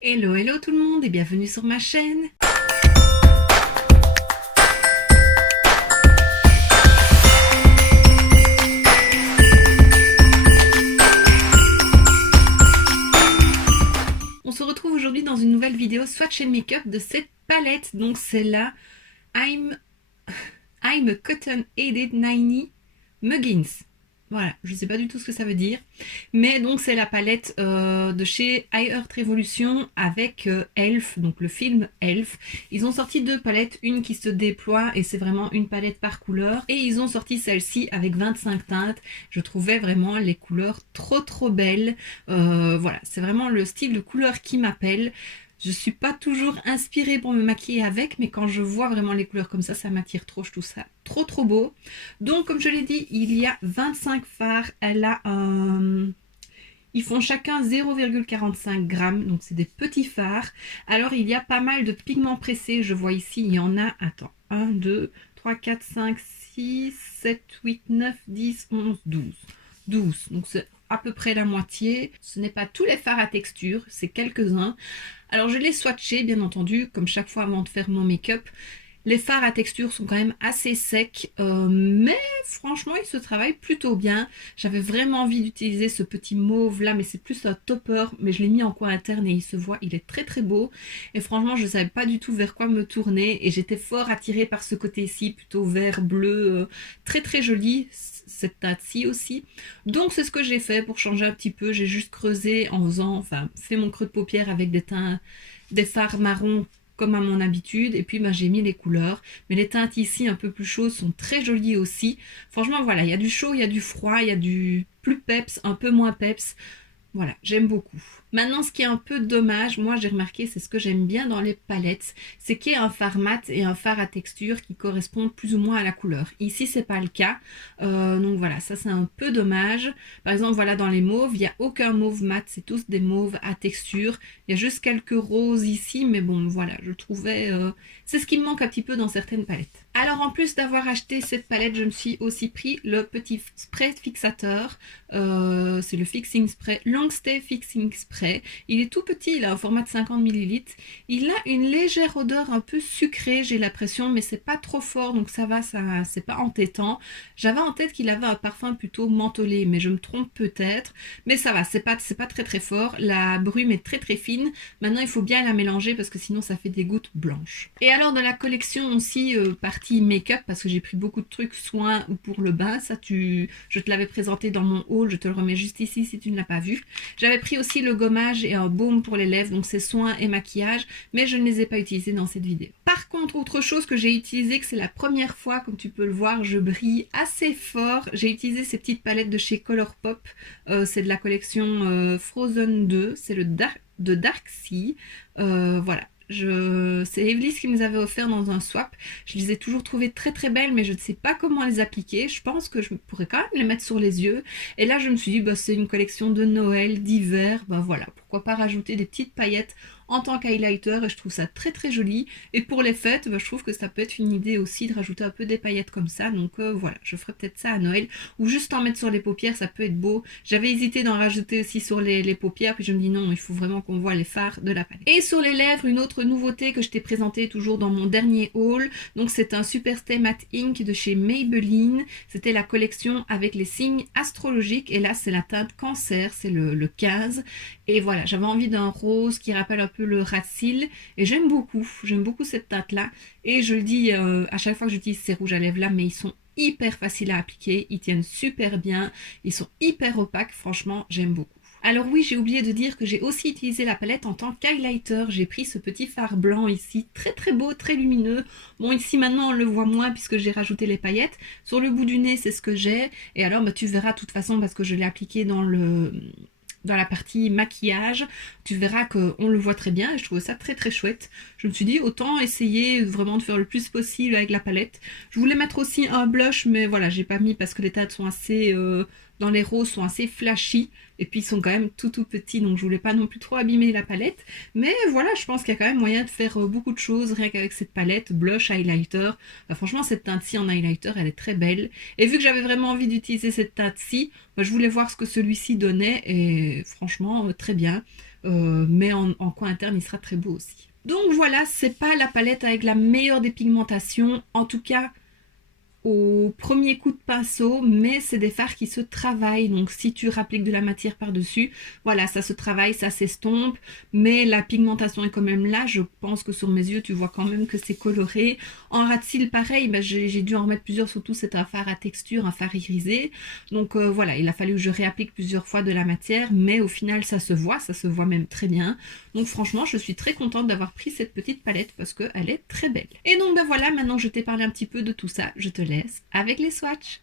Hello, hello tout le monde et bienvenue sur ma chaîne. On se retrouve aujourd'hui dans une nouvelle vidéo swatch and make-up de cette palette. Donc c'est la I'm Cotton Headed 90 Muggins. Voilà, je ne sais pas du tout ce que ça veut dire. Mais donc c'est la palette de chez iHeart Revolution avec Elf, donc le film Elf. Ils ont sorti deux palettes, une qui se déploie et c'est vraiment une palette par couleur. Et ils ont sorti celle-ci avec 25 teintes. Je trouvais vraiment les couleurs trop belles. Voilà, c'est vraiment le style de couleur qui m'appelle. Je suis pas toujours inspirée pour me maquiller avec, mais quand je vois vraiment les couleurs comme ça m'attire trop, je trouve ça trop beau. Donc comme je l'ai dit, il y a 25 fards, elle a un... Ils font chacun 0,45 grammes, donc c'est des petits fards. Alors il y a pas mal de pigments pressés, je vois ici, il y en a, attends, 1, 2, 3, 4, 5, 6, 7, 8, 9, 10, 11, 12. 12, donc c'est à peu près la moitié. Ce n'est pas tous les fards à texture, c'est quelques-uns. Alors je l'ai swatché bien entendu, comme chaque fois avant de faire mon make-up. Les fards à texture sont quand même assez secs, mais franchement ils se travaillent plutôt bien. J'avais vraiment envie d'utiliser ce petit mauve là, mais c'est plus un topper, mais je l'ai mis en coin interne et il se voit, il est très beau. Et franchement je ne savais pas du tout vers quoi me tourner et j'étais fort attirée par ce côté-ci, plutôt vert, bleu, très joli, cette teinte-ci aussi. Donc c'est ce que j'ai fait pour changer un petit peu, j'ai juste creusé en faisant, enfin fait mon creux de paupière avec des fards marrons comme à mon habitude, et puis j'ai mis les couleurs, mais les teintes ici un peu plus chaudes sont très jolies aussi. Franchement voilà, il y a du chaud, il y a du froid, il y a du plus peps, un peu moins peps. Voilà, j'aime beaucoup. Maintenant, ce qui est un peu dommage, moi j'ai remarqué, c'est ce que j'aime bien dans les palettes, c'est qu'il y a un fard mat et un fard à texture qui correspondent plus ou moins à la couleur. Ici, c'est pas le cas, donc voilà, ça c'est un peu dommage. Par exemple, voilà, dans les mauves, il n'y a aucun mauve mat, c'est tous des mauves à texture. Il y a juste quelques roses ici, mais bon, voilà, je trouvais... c'est ce qui me manque un petit peu dans certaines palettes. Alors, en plus d'avoir acheté cette palette, je me suis aussi pris le petit spray fixateur. C'est le Fixing Spray, Long Stay Fixing Spray. Il est tout petit, il a un format de 50 ml. Il a une légère odeur un peu sucrée, j'ai l'impression, mais c'est pas trop fort, donc ça va, ça, c'est pas entêtant. J'avais en tête qu'il avait un parfum plutôt mentholé, mais je me trompe peut-être. Mais ça va, c'est pas très fort. La brume est très fine. Maintenant, il faut bien la mélanger parce que sinon ça fait des gouttes blanches. Et alors de la collection aussi partie make-up, parce que j'ai pris beaucoup de trucs soins ou pour le bain, ça je te l'avais présenté dans mon haul, je te le remets juste ici si tu ne l'as pas vu. J'avais pris aussi le gommage et un baume pour les lèvres, donc c'est soins et maquillage, mais je ne les ai pas utilisés dans cette vidéo. Par contre, autre chose que j'ai utilisé, que c'est la première fois, comme tu peux le voir, je brille assez fort. J'ai utilisé ces petites palettes de chez Colourpop, c'est de la collection Frozen 2, c'est le de Dark Sea, voilà. C'est Evelis qui me les avait offert dans un swap. Je les ai toujours trouvées très belles, mais je ne sais pas comment les appliquer. Je pense que je pourrais quand même les mettre sur les yeux. Et là, je me suis dit, bah, c'est une collection de Noël, d'hiver. Bah voilà, pourquoi pas rajouter des petites paillettes en tant qu'highlighter, et je trouve ça très joli. Et pour les fêtes, bah, je trouve que ça peut être une idée aussi de rajouter un peu des paillettes comme ça. Donc voilà, je ferai peut-être ça à Noël. Ou juste en mettre sur les paupières, ça peut être beau. J'avais hésité d'en rajouter aussi sur les paupières, puis je me dis non, il faut vraiment qu'on voit les fards de la palette. Et sur les lèvres, une autre nouveauté que je t'ai présentée toujours dans mon dernier haul. Donc c'est un Super Stay Matte Ink de chez Maybelline. C'était la collection avec les signes astrologiques. Et là, c'est la teinte Cancer, c'est le 15. Et voilà, j'avais envie d'un rose qui rappelle un peu le rat de cils. Et j'aime beaucoup cette teinte-là. Et je le dis à chaque fois que j'utilise ces rouges à lèvres là, mais ils sont hyper faciles à appliquer, ils tiennent super bien, ils sont hyper opaques, franchement, j'aime beaucoup. Alors oui, j'ai oublié de dire que j'ai aussi utilisé la palette en tant qu'highlighter. J'ai pris ce petit fard blanc ici, très beau, très lumineux. Bon, ici maintenant on le voit moins puisque j'ai rajouté les paillettes. Sur le bout du nez, c'est ce que j'ai. Et alors, bah, tu verras de toute façon parce que je l'ai appliqué dans la partie maquillage, tu verras qu'on le voit très bien et je trouve ça très chouette. Je me suis dit autant essayer vraiment de faire le plus possible avec la palette. Je voulais mettre aussi un blush, mais voilà, j'ai pas mis parce que les teintes sont assez dans les roses sont assez flashy et puis ils sont quand même tout petits, donc je voulais pas non plus trop abîmer la palette. Mais voilà, je pense qu'il y a quand même moyen de faire beaucoup de choses rien qu'avec cette palette, blush, highlighter. Bah, franchement, cette teinte-ci en highlighter, elle est très belle. Et vu que j'avais vraiment envie d'utiliser cette teinte-ci, bah, je voulais voir ce que celui-ci donnait et franchement, très bien. mais en coin interne il sera très beau aussi. Donc voilà, c'est pas la palette avec la meilleure des pigmentations, en tout cas au premier coup de pinceau, mais c'est des fards qui se travaillent, donc si tu rappliques de la matière par-dessus, voilà, ça se travaille, ça s'estompe, mais la pigmentation est quand même là. Je pense que sur mes yeux tu vois quand même que c'est coloré. En ras de cils pareil, ben, j'ai dû en remettre plusieurs, surtout c'est un fard à texture, un fard irisé, donc voilà, il a fallu que je réapplique plusieurs fois de la matière, mais au final ça se voit même très bien. Donc franchement, je suis très contente d'avoir pris cette petite palette parce qu'elle est très belle. Et donc ben voilà, maintenant je t'ai parlé un petit peu de tout ça, je te laisse avec les swatchs.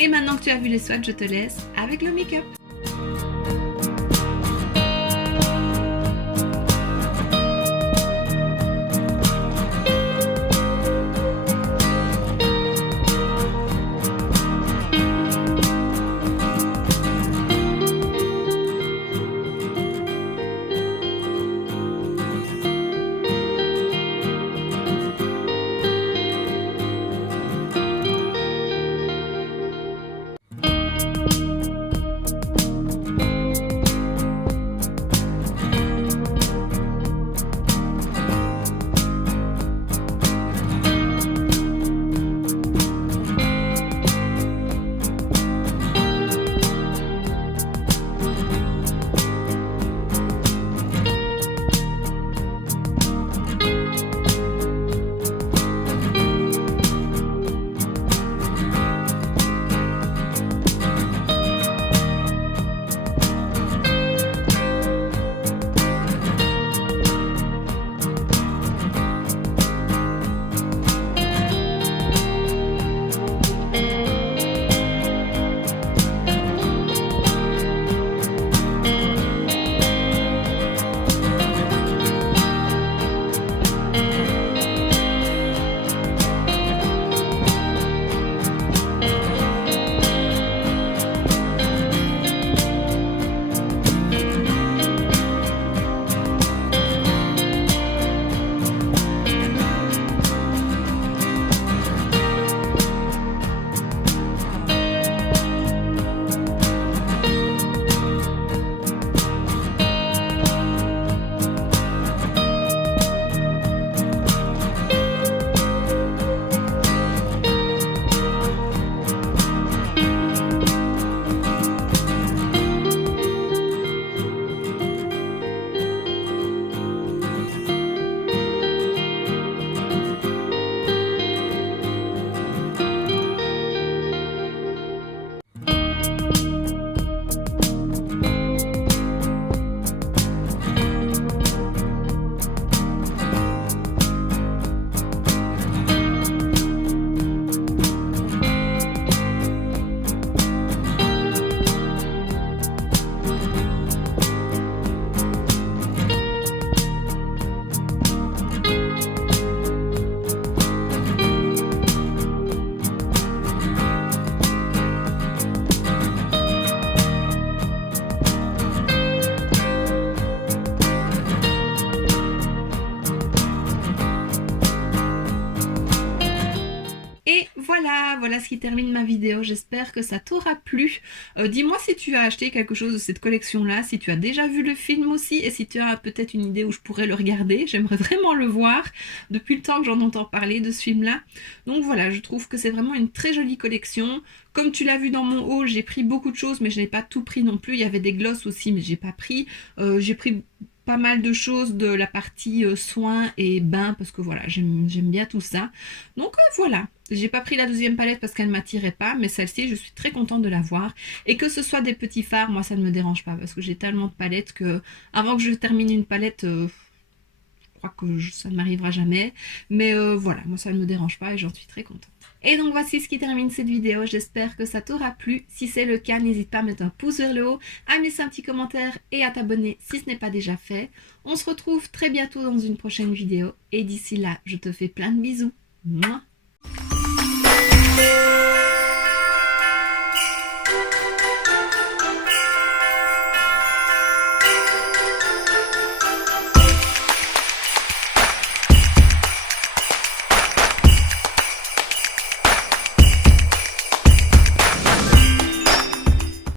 Et maintenant que tu as vu les swatchs, je te laisse avec le make-up. voilà ce qui termine ma vidéo. J'espère que ça t'aura plu. Dis-moi si tu as acheté quelque chose de cette collection-là, si tu as déjà vu le film aussi et si tu as peut-être une idée où je pourrais le regarder. J'aimerais vraiment le voir depuis le temps que j'en entends parler de ce film-là. Donc voilà, je trouve que c'est vraiment une très jolie collection. Comme tu l'as vu dans mon haul, j'ai pris beaucoup de choses, mais je n'ai pas tout pris non plus. Il y avait des glosses aussi, mais j'ai pas pris. J'ai pris pas mal de choses de la partie soins et bains, parce que voilà, j'aime bien tout ça. Donc voilà, j'ai pas pris la deuxième palette parce qu'elle m'attirait pas, mais celle-ci, je suis très contente de l'avoir. Et que ce soit des petits fards, moi ça ne me dérange pas, parce que j'ai tellement de palettes que avant que je termine une palette, je crois que ça ne m'arrivera jamais. Mais voilà, moi ça ne me dérange pas et j'en suis très contente. Et donc voici ce qui termine cette vidéo, j'espère que ça t'aura plu. Si c'est le cas, n'hésite pas à mettre un pouce vers le haut, à me laisser un petit commentaire et à t'abonner si ce n'est pas déjà fait. On se retrouve très bientôt dans une prochaine vidéo et d'ici là, je te fais plein de bisous. Mouah.